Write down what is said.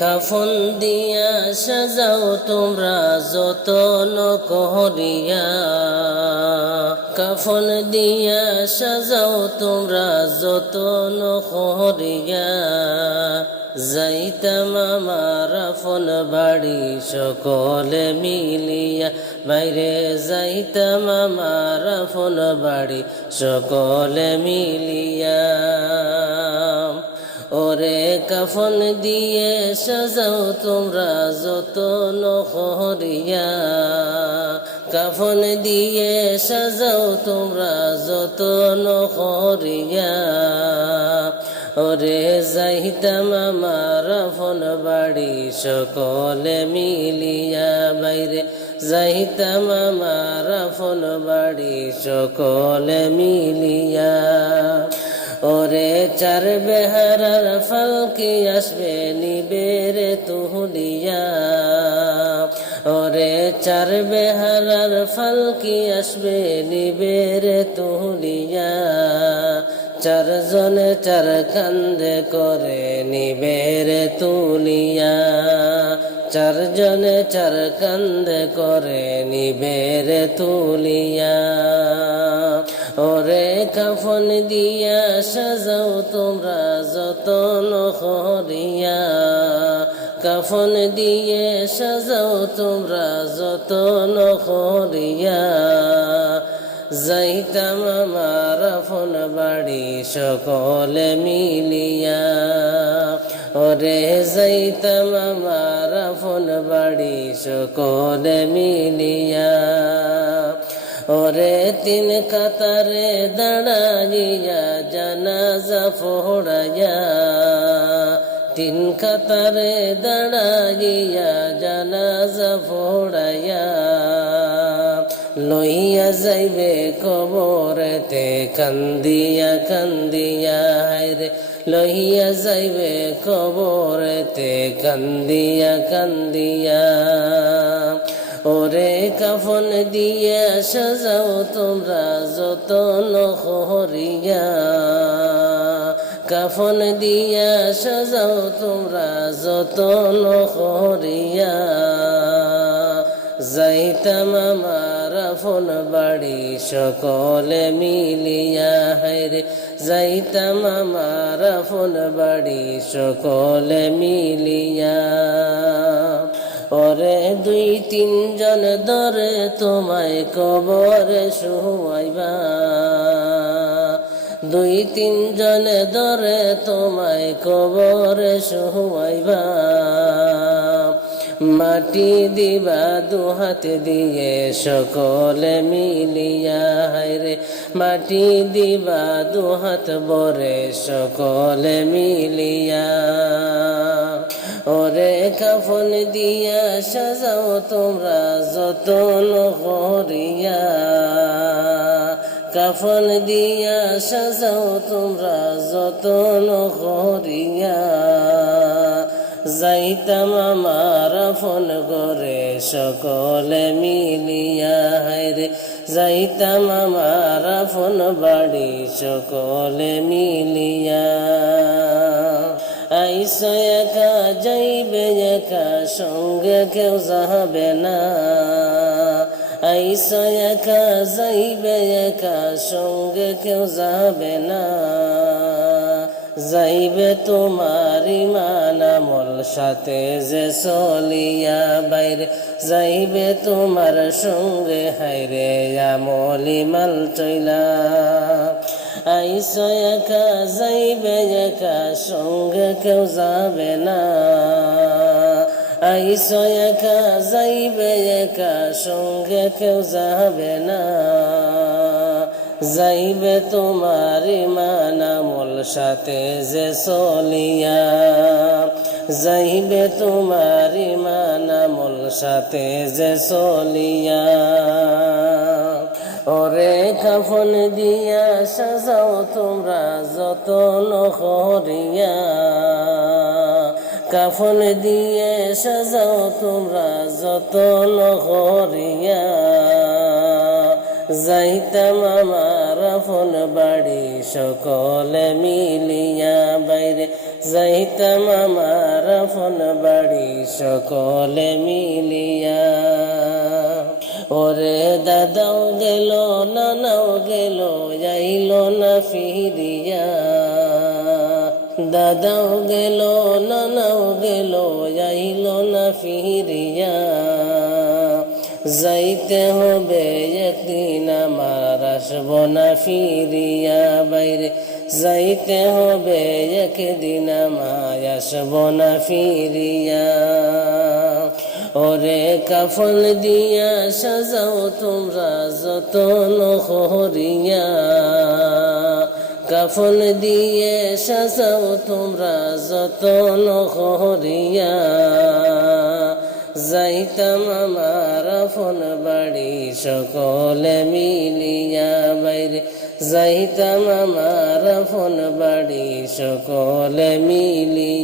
কাফন দিয়া সাজাও তোমরা যতন করিয়া, কাফন দিয়া সাজাও তোমরা যতন করিয়া। যাইতাম আমার আপন বাড়ি সকলে মিলিয়া, বাইরে যাইতাম আমার আপন বাড়ি সকলে মিলিয়া। ওরে কাফন দিয়ে সাজাও তোমরা যতন করিয়া, কাফন দিয়ে সাজাও তোমরা যতন করিয়া। ওরে যাইতাম আমার আপন বাড়ি সকলে মিলিয়া, বাইরে যাইতাম আমার আপন বাড়ি সকলে মিলিয়া। ওরে চার বেহারার ফালকি আসবে নিবেরে তুলিয়া, ওরে চার বেহারার ফালকি আসবে নিবেরে তুলিয়া। চারজনে চার কান্দে করে নিবেরে তুলিয়া, চারজনে চার কান্দে করে নিবেরে তুলিয়া। ওরে কাফন দিয়া সাজাও তোমরা যতন করিয়া, কাফন দিয়ে সাজাও তোমরা যতন করিয়া। যাইতাম আমার আপন বাড়ি সকলে মিলিয়া, ওরে যাইতাম আমার আপন বাড়ি সকলে মিলিয়া। ওরে তিন কাতারে দাঁড়াইয়া জানাজা পড়াইয়া, তিন কাতারে দাঁড়াইয়া জানাজা পড়াইয়া। লইয়া যাইবে কবরেতে কান্দিয়া কান্দিয়া, হায়রে লইয়া যাইবে কবরেতে কান্দিয়া কান্দিয়া। ওরে কাফন দিয়ে সাজাও তোমরা যতন করিয়া, কাফন দিয়া সাজাও তোমরা যতন করিয়া। যাইতাম আমার আপন বাড়ি সকলে মিলিয়া, হায়রে যাইতাম আমার আপন বাড়ি সকলে মিলিয়া। ওরে দুই তিনজন ধরে তোমায় কবরে শুয়াইবা, দুই তিনজন ধরে তোমায় কবরে শুয়াইবা। মাটি দিবা দুহাত দিয়ে সকলে মিলিয়া, হায়রে মাটি দিবা দুহাত ভরে সকলে মিলিয়া। ওরে কাফন দিয়া সাজাও তোমরা যতন করিয়া, কাফন দিয়া সাজাও তোমরা যতন করিয়া। যাইতাম আমার আপন ঘরে সকলে মিলিয়া, হায়রে যাইতাম আমার আপন বাড়ি সকলে মিলিয়া। আইসো একা যাইবে একা সঙ্গে কেউ যাবে না, আইসো একা যাইবে একা সঙ্গে কেউ যাবে না। যাইবে তোমার ইমান আমল সাথে যে চলিয়া, বাইরে যাইবে তোমার সঙ্গে হায়রে আমল ইমাল চইলা। আইসো একা যাইবে একা সঙ্গে কেউ যাবে না, আইসো একা যাইবে একা সঙ্গে কেউ যাবে না। যাইবে তোমার ইমান আমল সাথে যে চলিয়া, যাইবে তোমার ইমান আমল সাথে যে চলিয়া। ওরে কাফন দিয়া সাজাও তোমরা যতন করিয়া, কাফন দিয়ে সাজাও তোমরা যতন করিয়া। যাইতাম আমার আপন বাড়ি সকলে মিলিয়া, বাইরে যাইতাম আমার আপন বাড়ি সকলে মিলিয়া। ওরে দাদাও গেল নানাও গেল যাইল না ফিরিয়া, দাদাও গেল নানাও গেল যাইল না ফিরিয়া। যাইতে হবে একদিন আমার আসব না ফিরিয়া বাইরে, যাইতে হবে একদিন আমার আসব না ফিরিয়া। ওরে কাফন দিয়া সাজাও তোমরা যতন করিয়া, কাফন দিয়ে সাজাও তোমরা যতন করিয়া। যাইতাম আমার আপন বাড়ি সকলে মিলিয়া বাইরে, যাইতাম আমার আপন বাড়ি সকলে মিলিয়া।